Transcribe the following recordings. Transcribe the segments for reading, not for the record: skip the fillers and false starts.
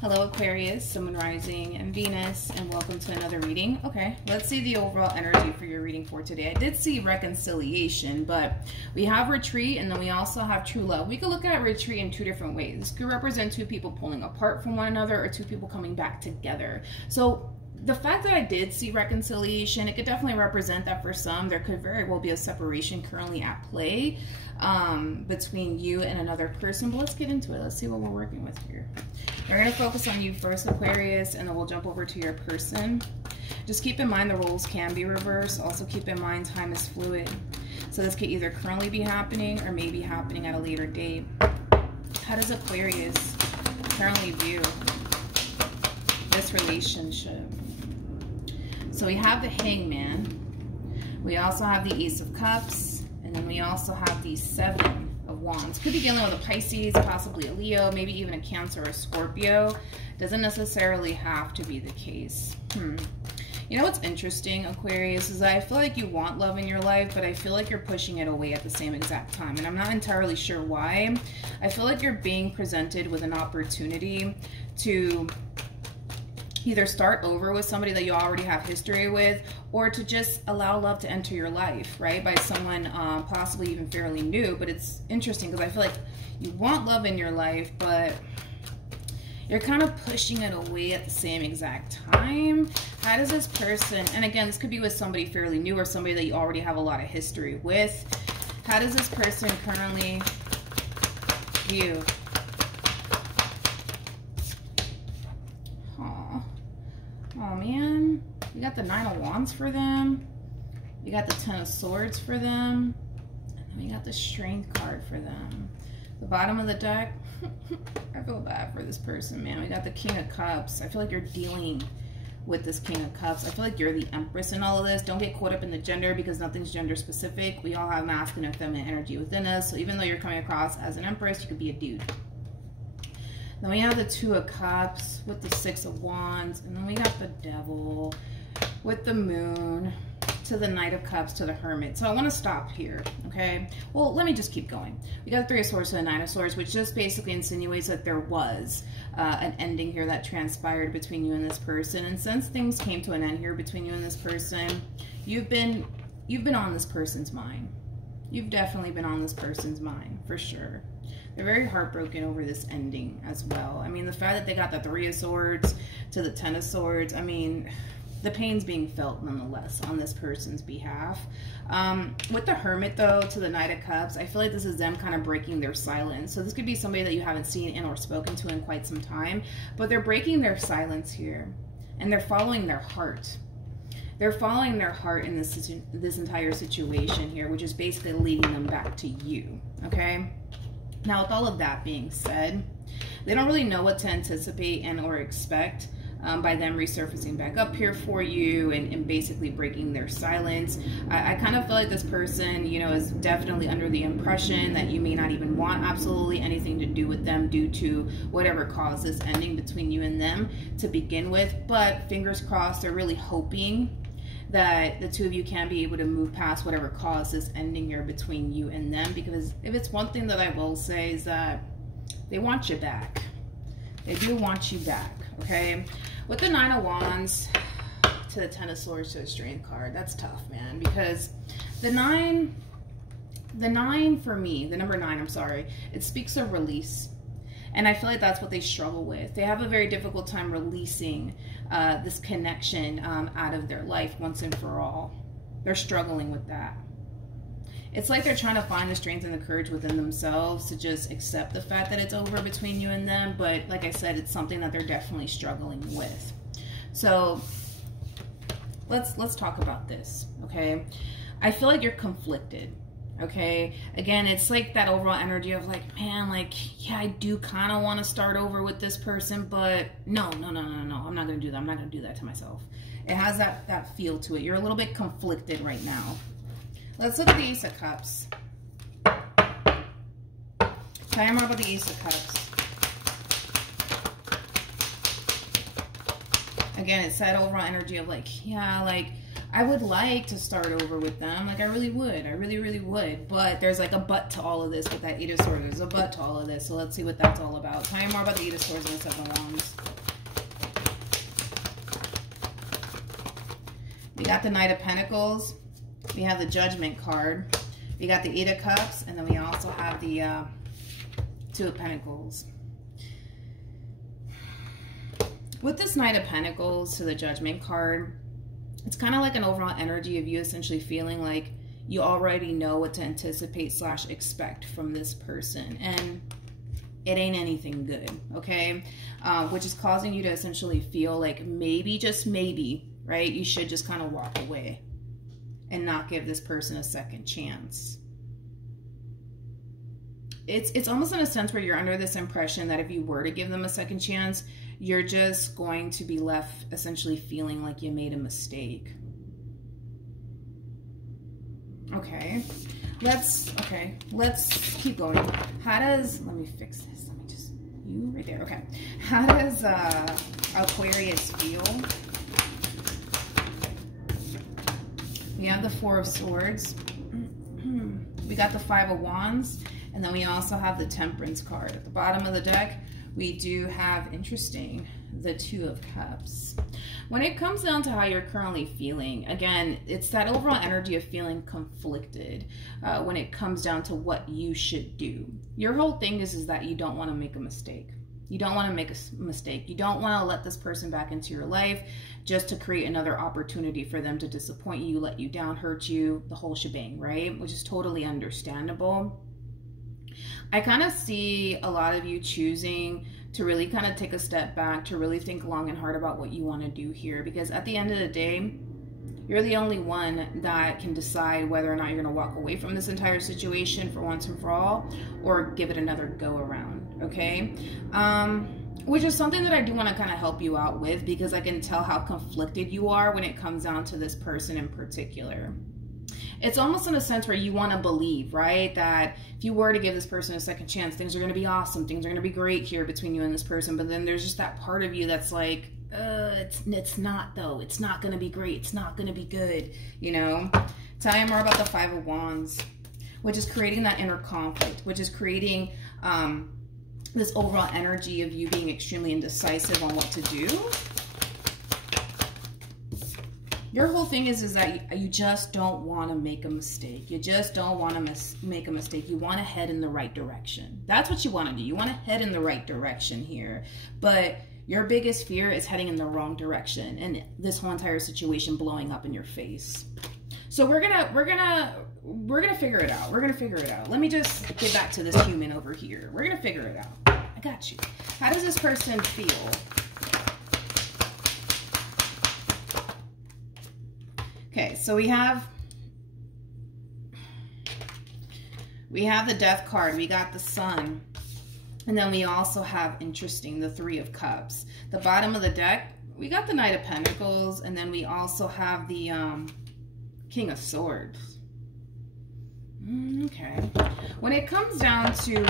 Hello Aquarius, Sun, Moon, Rising, and Venus, and welcome to another reading. Okay, let's see the overall energy for your reading for today. I did see reconciliation, but we have retreat and then we also have true love. We could look at retreat in two different ways. This could represent two people pulling apart from one another or two people coming back together. So the fact that I did see reconciliation, it could definitely represent that for some. There could very well be a separation currently at play between you and another person. But let's get into it. Let's see what we're working with here. We're going to focus on you first, Aquarius, and then we'll jump over to your person. Just keep in mind the roles can be reversed. Also keep in mind time is fluid. So this could either currently be happening or may be happening at a later date. How does Aquarius currently view this relationship? So we have the Hangman. We also have the Ace of Cups. And then we also have the Seven of Wands. Could be dealing with a Pisces, possibly a Leo, maybe even a Cancer or a Scorpio. Doesn't necessarily have to be the case. You know what's interesting, Aquarius, is that I feel like you want love in your life, but I feel like you're pushing it away at the same exact time. And I'm not entirely sure why. I feel like you're being presented with an opportunity to either start over with somebody that you already have history with, or to just allow love to enter your life, right? By someone possibly even fairly new. But it's interesting because I feel like you want love in your life, but you're kind of pushing it away at the same exact time. How does this person, and again, this could be with somebody fairly new or somebody that you already have a lot of history with. How does this person currently view? Oh man, you got the Nine of Wands for them. You got the Ten of Swords for them. And then we got the Strength card for them. The bottom of the deck, I feel bad for this person, man. We got the King of Cups. I feel like you're dealing with this King of Cups. I feel like you're the Empress in all of this. Don't get caught up in the gender because nothing's gender specific. We all have masculine and feminine energy within us. So even though you're coming across as an Empress, you could be a dude. Then we have the Two of Cups with the Six of Wands. And then we got the Devil with the Moon to the Knight of Cups to the Hermit. So I want to stop here, okay? Well, let me just keep going. We got the Three of Swords to the Nine of Swords, which just basically insinuates that there was an ending here that transpired between you and this person. And since things came to an end here between you and this person, you've been on this person's mind. You've definitely been on this person's mind, for sure. They're very heartbroken over this ending as well. I mean, the fact that they got the Three of Swords to the Ten of Swords, I mean, the pain's being felt nonetheless on this person's behalf. With the Hermit, though, to the Knight of Cups, I feel like this is them kind of breaking their silence. So this could be somebody that you haven't seen and or spoken to in quite some time, but they're breaking their silence here, and they're following their heart. They're following their heart in this entire situation here, which is basically leading them back to you, okay? Now, with all of that being said, they don't really know what to anticipate and or expect by them resurfacing back up here for you and basically breaking their silence. I kind of feel like this person, you know, is definitely under the impression that you may not even want absolutely anything to do with them due to whatever caused this ending between you and them to begin with. But fingers crossed, they're really hoping that the two of you can be able to move past whatever caused this ending here between you and them. Because if it's one thing that I will say is that they want you back. They do want you back, okay? With the Nine of Wands to the Ten of Swords to the Strength card, that's tough, man. Because the nine for me, the number 9, I'm sorry, it speaks of release. And I feel like that's what they struggle with. They have a very difficult time releasing this connection out of their life once and for all. They're struggling with that. It's like they're trying to find the strength and the courage within themselves to just accept the fact that it's over between you and them. But like I said, it's something that they're definitely struggling with. So let's talk about this, okay? I feel like you're conflicted. Okay, again, it's like that overall energy of like, man, like, yeah, I do kind of want to start over with this person, but no, I'm not going to do that. I'm not going to do that to myself. It has that feel to it. You're a little bit conflicted right now. Let's look at the Ace of Cups. Tell me more about the Ace of Cups. Again, it's that overall energy of like, yeah, like, I would like to start over with them. Like, I really would. I really, really would. But there's like a but to all of this with that Eight of Swords. There's a but to all of this. So let's see what that's all about. Tell me more about the Eight of Swords and the Seven of Wands. got the Knight of Pentacles. We have the Judgment card. We got the Eight of Cups. And then we also have the Two of Pentacles. With this Knight of Pentacles to the Judgment card, it's kind of like an overall energy of you essentially feeling like you already know what to anticipate / expect from this person. And it ain't anything good, okay? Which is causing you to essentially feel like maybe, just maybe, right? You should just kind of walk away and not give this person a second chance. It's almost in a sense where you're under this impression that if you were to give them a second chance, you're just going to be left essentially feeling like you made a mistake. Okay, let's keep going. How does, let me fix this. Let me just, you right there. Okay. How does Aquarius feel? We have the Four of Swords. We got the Five of Wands. And then we also have the Temperance card. At the bottom of the deck, we do have, interesting, the Two of Cups. When it comes down to how you're currently feeling, again, it's that overall energy of feeling conflicted when it comes down to what you should do. Your whole thing is that you don't want to make a mistake. You don't want to make a mistake. You don't want to let this person back into your life just to create another opportunity for them to disappoint you, let you down, hurt you, the whole shebang, right? Which is totally understandable. I kind of see a lot of you choosing to really kind of take a step back, to really think long and hard about what you want to do here. Because at the end of the day, you're the only one that can decide whether or not you're going to walk away from this entire situation for once and for all, or give it another go around, okay? Which is something that I do want to kind of help you out with, because I can tell how conflicted you are when it comes down to this person in particular. It's almost in a sense where you want to believe, right, that if you were to give this person a second chance, things are going to be awesome, things are going to be great here between you and this person. But then there's just that part of you that's like, it's not though. It's not going to be great. It's not going to be good, you know. Tell you more about the Five of Wands, which is creating that inner conflict, which is creating this overall energy of you being extremely indecisive on what to do. Your whole thing is that you just don't want to make a mistake. You just don't want to make a mistake. You want to head in the right direction. That's what you want to do. You want to head in the right direction here. But your biggest fear is heading in the wrong direction and this whole entire situation blowing up in your face. So we're gonna figure it out. We're gonna figure it out. Let me just get back to this human over here. We're gonna figure it out. I got you. How does this person feel? Okay, so we have the Death card, we got the Sun, and then we also have, interesting, the Three of Cups. The bottom of the deck, we got the Knight of Pentacles, and then we also have the King of Swords. Okay. When it comes down to,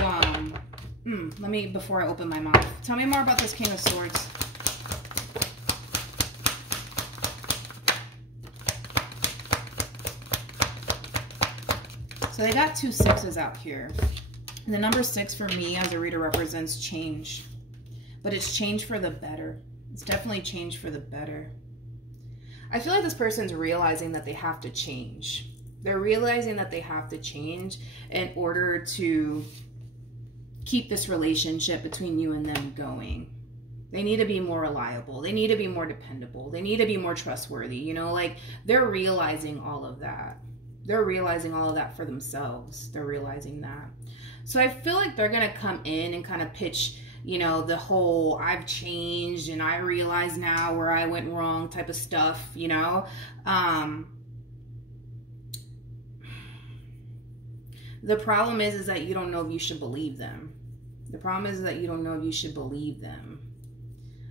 let me, before I open my mouth, tell me more about this King of Swords. So they got two sixes out here. And the number 6 for me as a reader represents change. But it's change for the better. It's definitely change for the better. I feel like this person's realizing that they have to change. They're realizing that they have to change in order to keep this relationship between you and them going. They need to be more reliable. They need to be more dependable. They need to be more trustworthy. You know, like, they're realizing all of that. They're realizing all of that for themselves. They're realizing that. So I feel like they're going to come in and kind of pitch, you know, the whole I've changed and I realize now where I went wrong type of stuff, you know. The problem is that you don't know if you should believe them. The problem is that you don't know if you should believe them.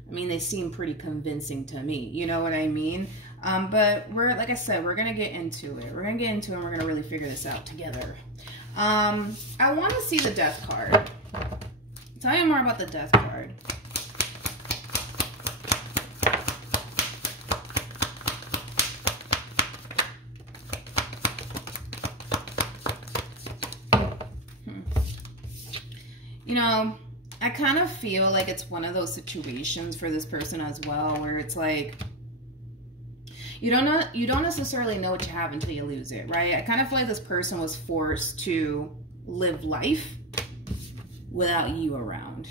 I mean, they seem pretty convincing to me. You know what I mean? But we're, like I said, we're going to get into it. We're going to get into it and we're going to really figure this out together. I want to see the Death card. Tell you more about the Death card. You know, I kind of feel like it's one of those situations for this person as well where it's like, You don't necessarily know what you have until you lose it, right? I kind of feel like this person was forced to live life without you around,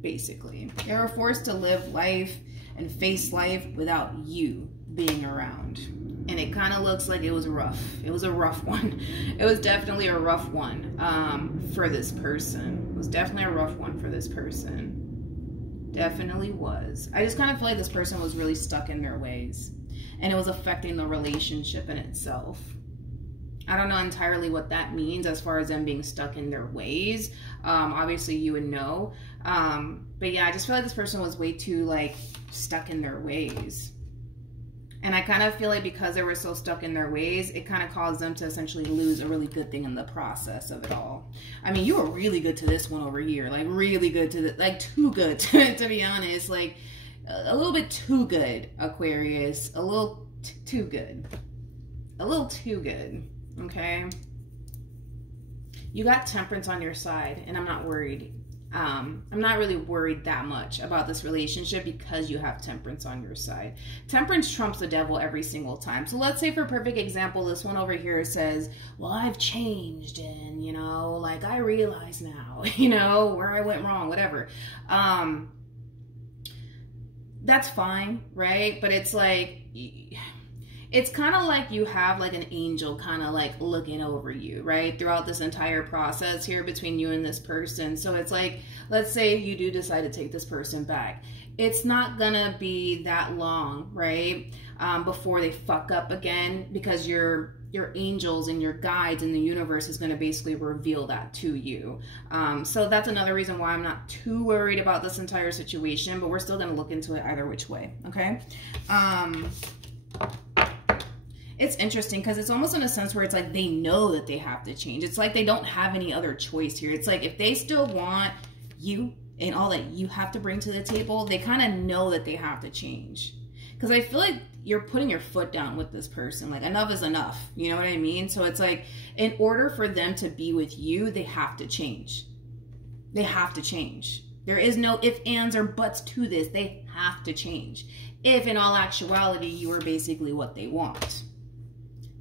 basically. They were forced to live life and face life without you being around. And it kind of looks like it was rough. It was a rough one. It was definitely a rough one for this person. It was definitely a rough one for this person. Definitely was. I just kind of feel like this person was really stuck in their ways. And it was affecting the relationship in itself. I don't know entirely what that means as far as them being stuck in their ways. Obviously, you would know. But yeah, I just feel like this person was way too, like, stuck in their ways. And I kind of feel like because they were so stuck in their ways, it kind of caused them to essentially lose a really good thing in the process of it all. I mean, you were really good to this one over here. Like, really good to the, like, too good, to be honest. Like, a little bit too good, Aquarius. A little too good. A little too good, okay? You got Temperance on your side, and I'm not worried. I'm not really worried that much about this relationship because you have Temperance on your side. Temperance trumps the Devil every single time. So let's say, for perfect example, this one over here says, well, I've changed and, you know, like, I realize now, you know, where I went wrong, whatever. That's fine, right? But it's like, it's kind of like you have like an angel kind of like looking over you, right? Throughout this entire process here between you and this person. So it's like, let's say you do decide to take this person back. It's not gonna be that long, right? Before they fuck up again, because your angels and your guides in the universe is gonna basically reveal that to you. So that's another reason why I'm not too worried about this entire situation, but we're still gonna look into it either which way, okay? It's interesting because it's almost in a sense where it's like they know that they have to change. It's like they don't have any other choice here. It's like if they still want you and all that you have to bring to the table, they kind of know that they have to change. Because I feel like you're putting your foot down with this person. Like, enough is enough. You know what I mean? So it's like, in order for them to be with you, they have to change. They have to change. There is no ifs, ands, or buts to this. They have to change. If in all actuality, you are basically what they want.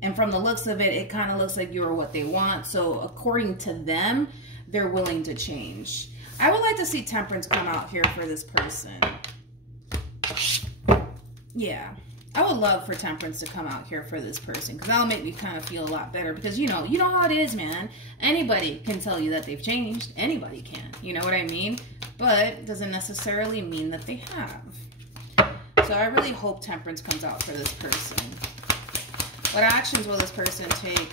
And from the looks of it, it kind of looks like you're what they want. So according to them, they're willing to change. I would like to see Temperance come out here for this person. Yeah. I would love for Temperance to come out here for this person, because that'll make me kind of feel a lot better. Because, you know how it is, man. Anybody can tell you that they've changed. Anybody can. You know what I mean? But it doesn't necessarily mean that they have. So I really hope Temperance comes out for this person. What actions will this person take?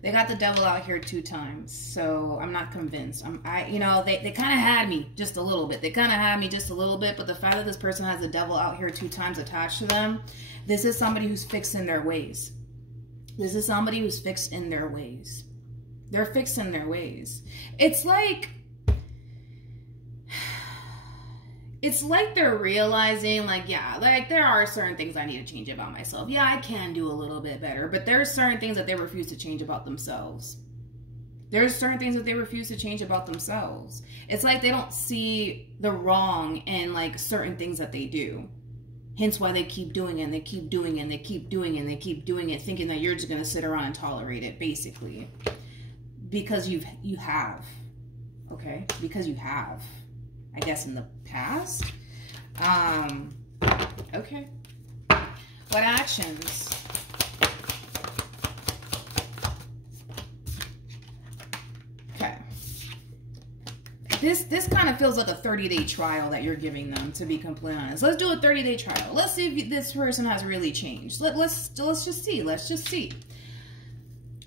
They got the Devil out here 2 times, so I'm not convinced. You know, they kind of had me just a little bit. They kind of had me just a little bit, but the fact that this person has the Devil out here 2 times attached to them, this is somebody who's fixed in their ways. This is somebody who's fixed in their ways. They're fixed in their ways. It's like they're realizing, like, yeah, like, there are certain things I need to change about myself. Yeah, I can do a little bit better, but there's certain things that they refuse to change about themselves. There's certain things that they refuse to change about themselves. It's like they don't see the wrong in, like, certain things that they do. Hence why they keep doing it, and they keep doing it, and they keep doing it, and they keep doing it, thinking that you're just going to sit around and tolerate it, basically. Because you have. Okay? Because you have. I guess in the past. Okay. What actions? Okay. This kind of feels like a 30-day trial that you're giving them, to be completely honest. Let's do a 30-day trial. Let's see if this person has really changed. Let's just see. Let's just see.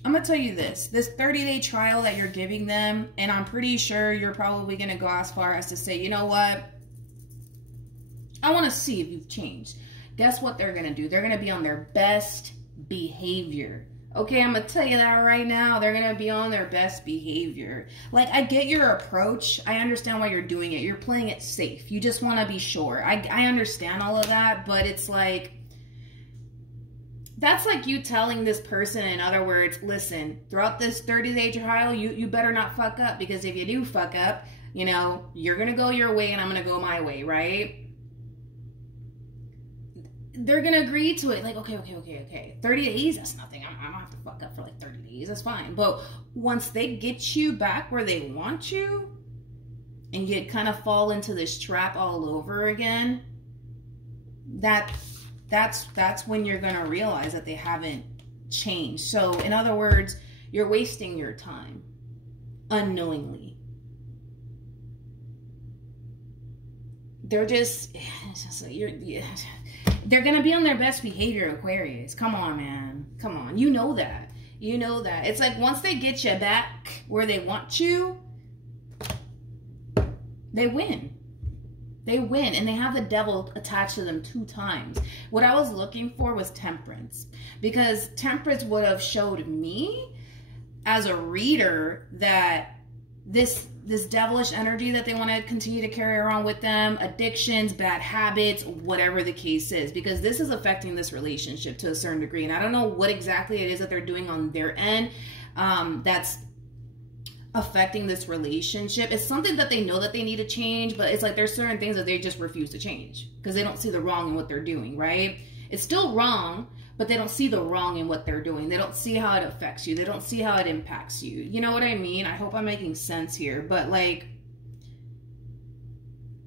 I'm going to tell you this 30-day trial that you're giving them, and I'm pretty sure you're probably going to go as far as to say, you know what? I want to see if you've changed. Guess what they're going to do? They're going to be on their best behavior. Okay, I'm going to tell you that right now. They're going to be on their best behavior. Like, I get your approach. I understand why you're doing it. You're playing it safe. You just want to be sure. I understand all of that, but it's like, That's like you telling this person, in other words, listen, throughout this 30-day trial, you better not fuck up, because if you do fuck up, you know, you're going to go your way and I'm going to go my way, right? They're going to agree to it. Like, okay. 30 days, that's nothing. I'm going to have to fuck up for like 30 days. That's fine. But once they get you back where they want you and you kind of fall into this trap all over again, that's when you're going to realize that they haven't changed. So in other words, you're wasting your time unknowingly. They're they're going to be on their best behavior, Aquarius. Come on, man. Come on. You know that. You know that. It's like once they get you back where they want you, they win. They win, and they have the devil attached to them 2 times. What I was looking for was temperance, because temperance would have showed me as a reader that this devilish energy that they want to continue to carry around with them, addictions, bad habits, whatever the case is, because this is affecting this relationship to a certain degree. And I don't know what exactly it is that they're doing on their end that's affecting this relationship. It's something that they know that they need to change, but it's like there's certain things that they just refuse to change because they don't see the wrong in what they're doing, right? It's still wrong, but they don't see the wrong in what they're doing. They don't see how it affects you. They don't see how it impacts you. You know what I mean? I hope I'm making sense here. But like,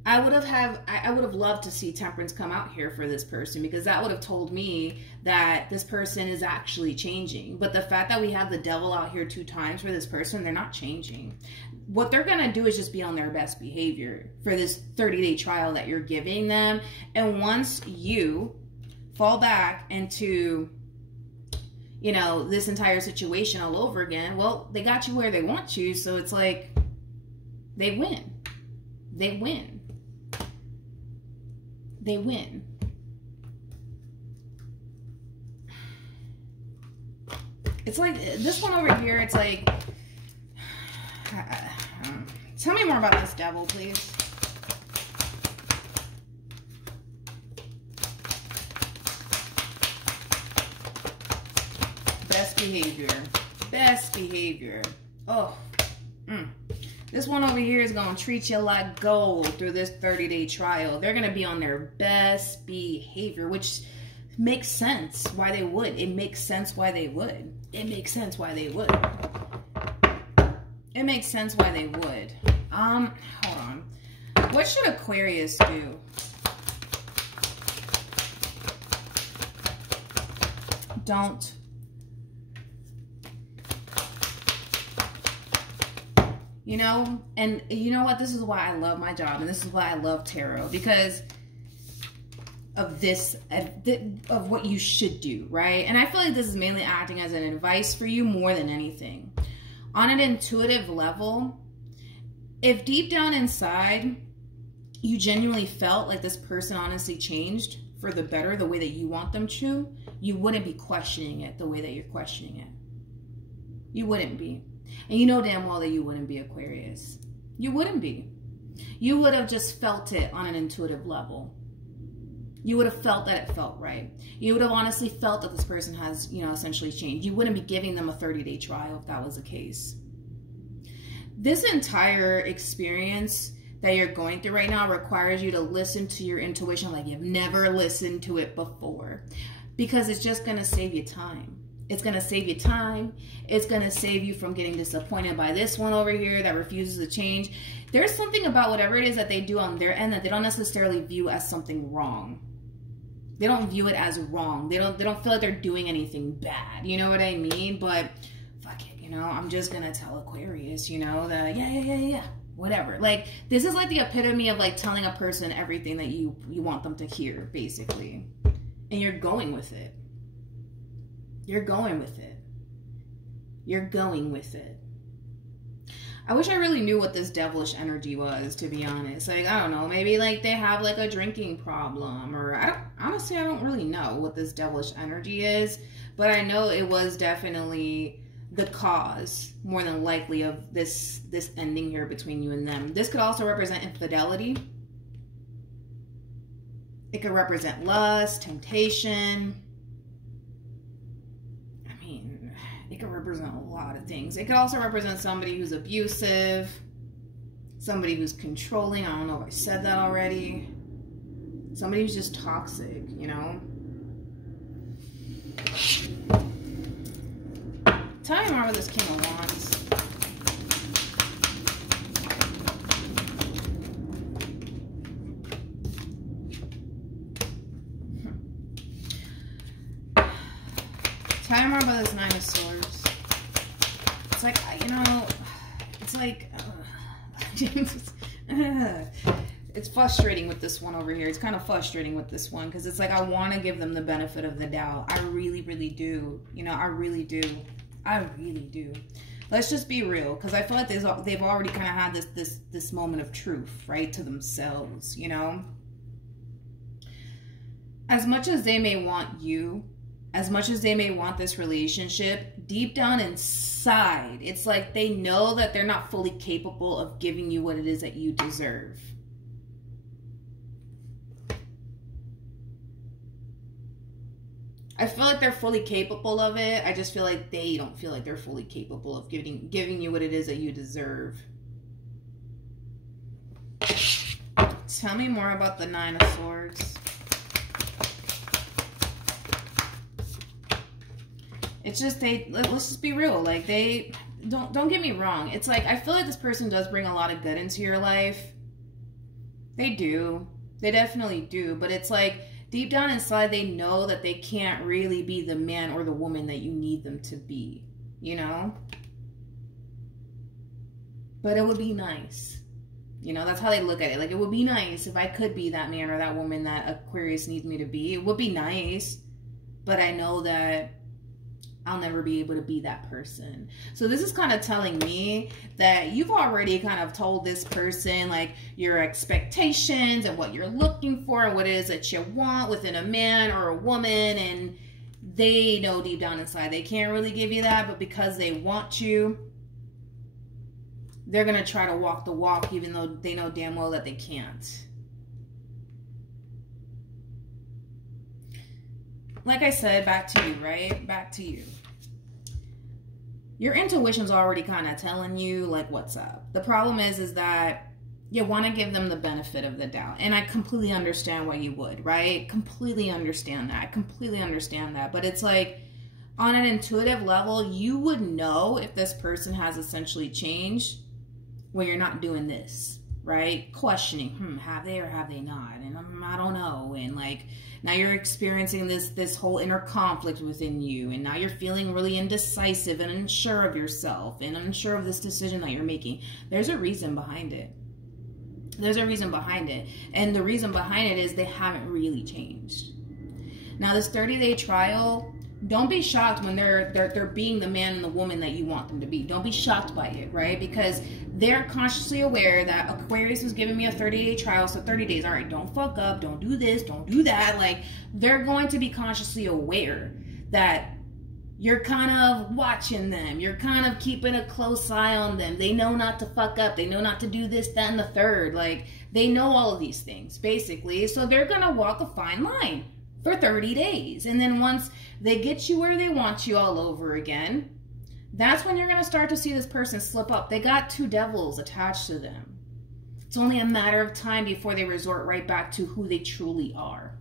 I would have loved to see temperance come out here for this person, because that would have told me that this person is actually changing. But the fact that we have the devil out here 2 times for this person, they're not changing. What they're going to do is just be on their best behavior for this 30-day trial that you're giving them. And once you fall back into, you know, this entire situation all over again, well, they got you where they want you. So it's like they win. They win. They win. It's like this one over here. It's like, tell me more about this devil, please. Best behavior. Best behavior. Oh. This one over here is going to treat you like gold through this 30-day trial. They're going to be on their best behavior, which makes sense why they would. It makes sense why they would. It makes sense why they would. It makes sense why they would. Hold on. What should Aquarius do? Don't. You know, and you know what? This is why I love my job, and this is why I love tarot, because of this, of what you should do, right? And I feel like this is mainly acting as an advice for you more than anything. On an intuitive level, if deep down inside you genuinely felt like this person honestly changed for the better, the way that you want them to, you wouldn't be questioning it the way that you're questioning it. You wouldn't be. And you know damn well that you wouldn't be, Aquarius. You wouldn't be. You would have just felt it on an intuitive level. You would have felt that it felt right. You would have honestly felt that this person has, you know, essentially changed. You wouldn't be giving them a 30-day trial if that was the case. This entire experience that you're going through right now requires you to listen to your intuition like you've never listened to it before, because it's just going to save you time. It's going to save you time. It's going to save you from getting disappointed by this one over here that refuses to change. There's something about whatever it is that they do on their end that they don't necessarily view as something wrong. They don't view it as wrong. They don't feel like they're doing anything bad. You know what I mean? But fuck it, you know, I'm just going to tell Aquarius, you know, that yeah, whatever. Like, this is like the epitome of like telling a person everything that you want them to hear, basically. And you're going with it. You're going with it. You're going with it. I wish I really knew what this devilish energy was, to be honest. Like, I don't know, maybe like they have like a drinking problem, or honestly, I don't really know what this devilish energy is, but I know it was definitely the cause, more than likely, of this ending here between you and them. This could also represent infidelity. It could represent lust, temptation. it could represent a lot of things. It could also represent somebody who's abusive, somebody who's controlling. I don't know if I said that already. Somebody who's just toxic, you know? Tell me more about this King of Wands. Tell me more about this Nine of Swords. It's like, you know, it's like, it's frustrating with this one over here. It's kind of frustrating with this one because it's like I want to give them the benefit of the doubt. I really, really do. You know, I really do. I really do. Let's just be real, because I feel like they've already kind of had this moment of truth, right, to themselves, you know? As much as they may want you, as much as they may want this relationship, deep down inside, it's like they know that they're not fully capable of giving you what it is that you deserve. I feel like they're fully capable of it. I just feel like they don't feel like they're fully capable of giving you what it is that you deserve. Tell me more about the Nine of Swords. It's just let's just be real. Like they don't get me wrong. It's like I feel like this person does bring a lot of good into your life. They do. They definitely do. But it's like deep down inside, they know that they can't really be the man or the woman that you need them to be, you know? But it would be nice. You know, that's how they look at it. Like, it would be nice if I could be that man or that woman that Aquarius needs me to be. It would be nice. But I know that I'll never be able to be that person. So this is kind of telling me that you've already kind of told this person like your expectations and what you're looking for and what it is that you want within a man or a woman, and they know deep down inside they can't really give you that, but because they want you, they're going to try to walk the walk even though they know damn well that they can't. Like I said, back to you, right? Back to you. Your intuition's already kind of telling you, like, what's up. The problem is that you want to give them the benefit of the doubt. And I completely understand why you would, right? Completely understand that. Completely understand that. But it's like, on an intuitive level, you would know if this person has essentially changed when you're not doing this, right? Questioning, have they or have they not? And I don't know. And like, now you're experiencing this whole inner conflict within you, and now you're feeling really indecisive and unsure of yourself and unsure of this decision that you're making. There's a reason behind it. There's a reason behind it. And the reason behind it is they haven't really changed. Now, this 30-day trial, don't be shocked when they're being the man and the woman that you want them to be. Don't be shocked by it, right? Because they're consciously aware that Aquarius was giving me a 30-day trial, so 30 days. All right, don't fuck up, don't do this, don't do that. Like, they're going to be consciously aware that you're kind of watching them. You're kind of keeping a close eye on them. They know not to fuck up. They know not to do this, that, and the third. Like, they know all of these things, basically. So they're going to walk a fine line for 30 days. And then once they get you where they want you all over again, that's when you're going to start to see this person slip up. They got two devils attached to them. It's only a matter of time before they resort right back to who they truly are.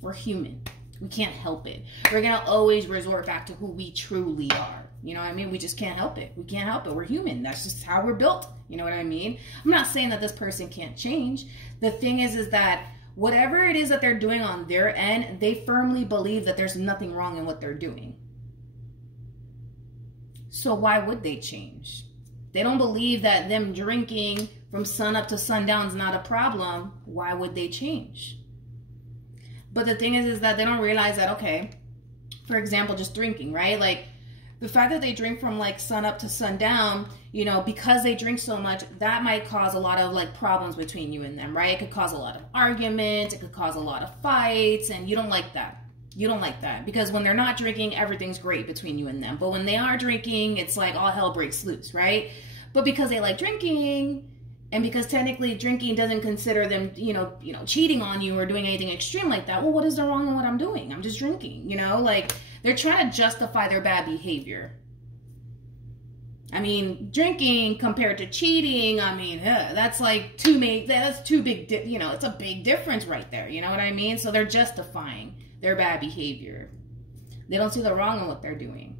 We're human. We can't help it. We're going to always resort back to who we truly are. You know what I mean? We just can't help it. We can't help it. We're human. That's just how we're built. You know what I mean? I'm not saying that this person can't change. The thing is that whatever it is that they're doing on their end, they firmly believe that there's nothing wrong in what they're doing. So why would they change? They don't believe that them drinking from sun up to sundown is not a problem. Why would they change? But the thing is that they don't realize that, okay, for example, just drinking, right? Like, the fact that they drink from like sun up to sundown, you know, because they drink so much, that might cause a lot of like problems between you and them, right? It could cause a lot of arguments. It could cause a lot of fights, and you don't like that. You don't like that, because when they're not drinking, everything's great between you and them. But when they are drinking, it's like all hell breaks loose, right? But because they like drinking, And because technically drinking doesn't consider them, cheating on you or doing anything extreme like that. Well, what is the wrong in what I'm doing? I'm just drinking, like they're trying to justify their bad behavior. I mean, drinking compared to cheating, I mean, that's like too big, it's a big difference right there. You know what I mean? So they're justifying their bad behavior. They don't see the wrong in what they're doing.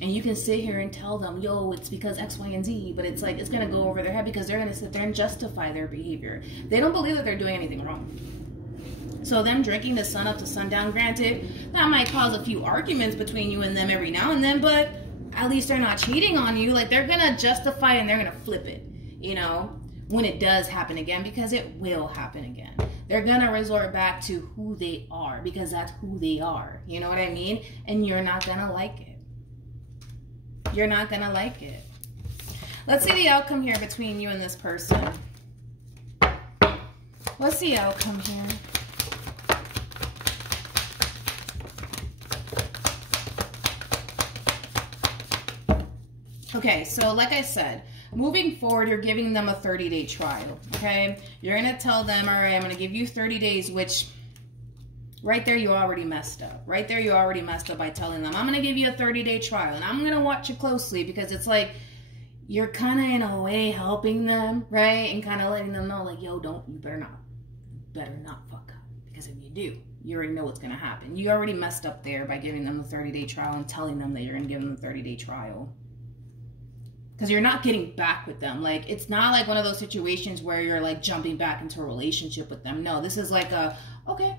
And you can sit here and tell them, yo, it's because X, Y, and Z, but it's like, it's going to go over their head because they're going to sit there and justify their behavior. They don't believe that they're doing anything wrong. So them drinking the sun up to sundown, granted, that might cause a few arguments between you and them every now and then, but at least they're not cheating on you. Like, they're going to justify and they're going to flip it, when it does happen again, because it will happen again. They're going to resort back to who they are because that's who they are. You know what I mean? And you're not going to like it. You're not going to like it. Let's see the outcome here between you and this person. What's the outcome here? Okay, so like I said, moving forward, you're giving them a 30-day trial, okay? You're going to tell them, all right, I'm going to give you 30 days, which right there, you already messed up. Right there, you already messed up by telling them, I'm going to give you a 30-day trial, and I'm going to watch you closely, because it's like you're kind of in a way helping them, right? And kind of letting them know, like, yo, you better not fuck up, because if you do, you already know what's going to happen. You already messed up there by giving them a 30-day trial and telling them that you're going to give them a 30-day trial. Because you're not getting back with them. Like, it's not like one of those situations where you're like jumping back into a relationship with them. No, this is like okay,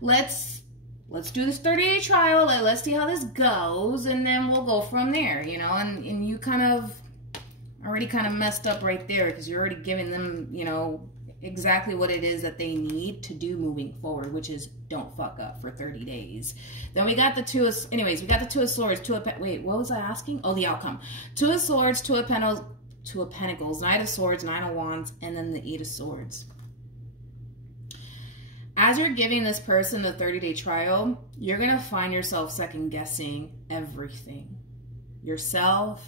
let's do this 30-day trial. Let's see how this goes, and then we'll go from there, and you kind of already kind of messed up right there, because you're already giving them, exactly what it is that they need to do moving forward, which is don't fuck up for 30 days. Then we got the Two of Swords, wait, what was I asking? Oh, the outcome. Two of Swords, Two of Pentacles, Knight of Swords, Nine of Wands, and then the Eight of Swords. As you're giving this person the 30-day trial, you're going to find yourself second-guessing everything. Yourself,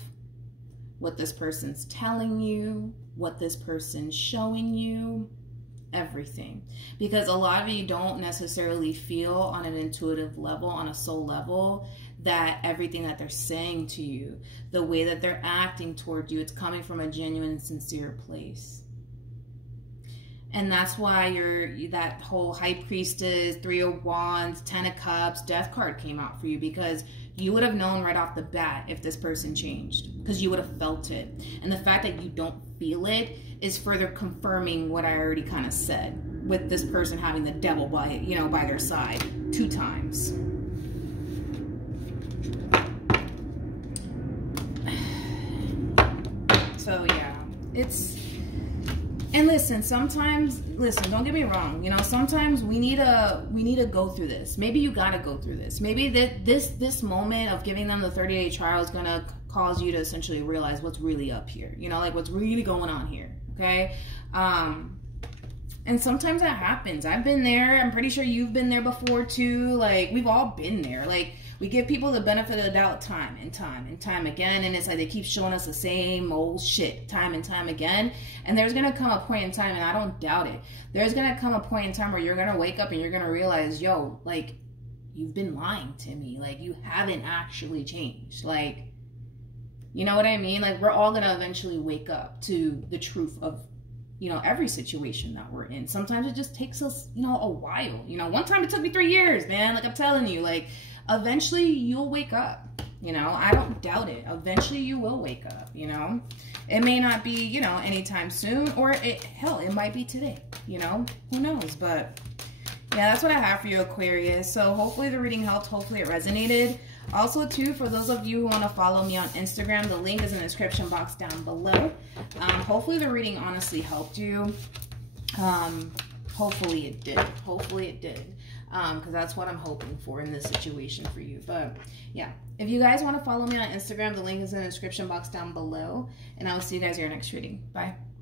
what this person's telling you, what this person's showing you, everything. Because a lot of you don't necessarily feel on an intuitive level, on a soul level, that everything that they're saying to you, the way that they're acting toward you, it's coming from a genuine and sincere place. And that's why that whole High Priestess, Three of Wands, Ten of Cups, Death card came out for you, because you would have known right off the bat if this person changed, because you would have felt it. And the fact that you don't feel it is further confirming what I already kind of said, with this person having the devil by their side 2 times. So yeah, and listen, don't get me wrong, sometimes we need to go through this. Maybe you got to go through this. Maybe this moment of giving them the 30-day trial is going to cause you to essentially realize what's really up here, like what's really going on here, okay? And sometimes that happens. I've been there. I'm pretty sure you've been there before too. Like, we've all been there. Like, we give people the benefit of the doubt time and time again, and it's like they keep showing us the same old shit time and time again. And there's gonna come a point in time, and I don't doubt it, there's gonna come a point in time where you're gonna wake up and you're gonna realize, yo, like, you've been lying to me. Like, you haven't actually changed. Like, you know what I mean? Like, we're all gonna eventually wake up to the truth of, every situation that we're in. Sometimes it just takes us, a while. One time it took me 3 years, man. Like, I'm telling you, like, eventually you'll wake up. I don't doubt it. Eventually you will wake up, It may not be, anytime soon, or hell, it might be today, Who knows? But yeah, that's what I have for you, Aquarius. So hopefully the reading helped. Hopefully it resonated. Also, too, for those of you who want to follow me on Instagram, the link is in the description box down below. Hopefully the reading honestly helped you. Hopefully it did. Hopefully it did. Because that's what I'm hoping for in this situation for you. But yeah, if you guys want to follow me on Instagram, the link is in the description box down below. And I will see you guys in your next reading. Bye.